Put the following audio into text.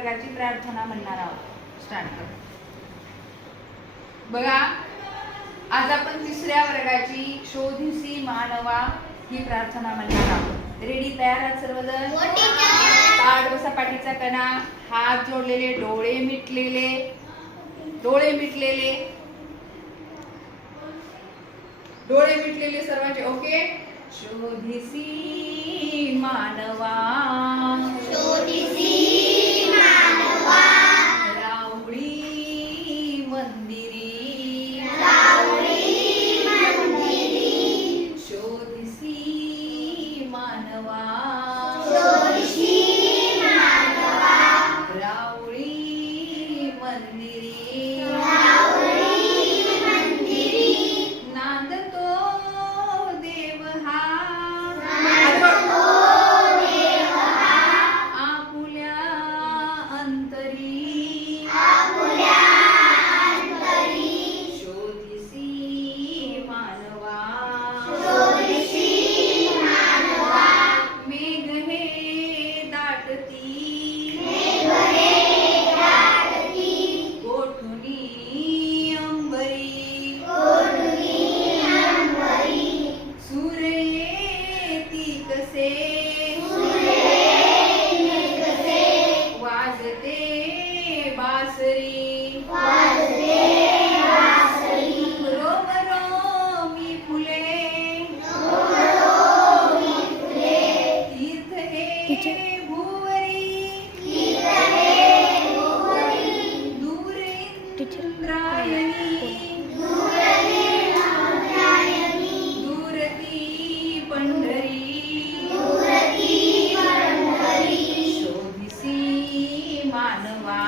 वर्गाची प्रार्थना म्हणणार आहोत. स्टार्ट कर. बघा, आज आपण तिसऱ्या वर्गाची शोधिसी मानवा ही प्रार्थना म्हणणार आहोत. रेडी? तयार आहात सर्वजण? ताट बसा, पाठीचा कणा, हात जोडलेले, डोळे मिटलेले, डोळे मिटलेले, डोळे मिटलेले सर्वांचे. ओके. शोधिसी मानवा, शोधिसी मानवा, राऊळी मंदिरी, राऊळी मंदिरी, शोधिसी मानवा, शोधिसी मानवा, राऊळी मंदिरी, राऊळी मंदिरी, नांदतो देव हा, नांदतो देव हा, आपुल्या अंतरी, आपुल्या अंतरी, शोधिसी मानवा, शोधिसी मानवा, मेघ हे दाटती, मेघ हे दाटती, गोठुनी अंबरी, कोरुणी अंबरी, सूर्य येती कसे, सूर्य कसे, वाजते बासरी, वाजते बासरी, रोम रोमी फुले, रोमी फुले, तीर्थ हे भुवरी, तीर्थ हे भुवरी, दूर इंद्रायणी, दूर इंद्रायणी, दूर ती पंढरी, दूर ती पंढरी, शोधिसी मानवा,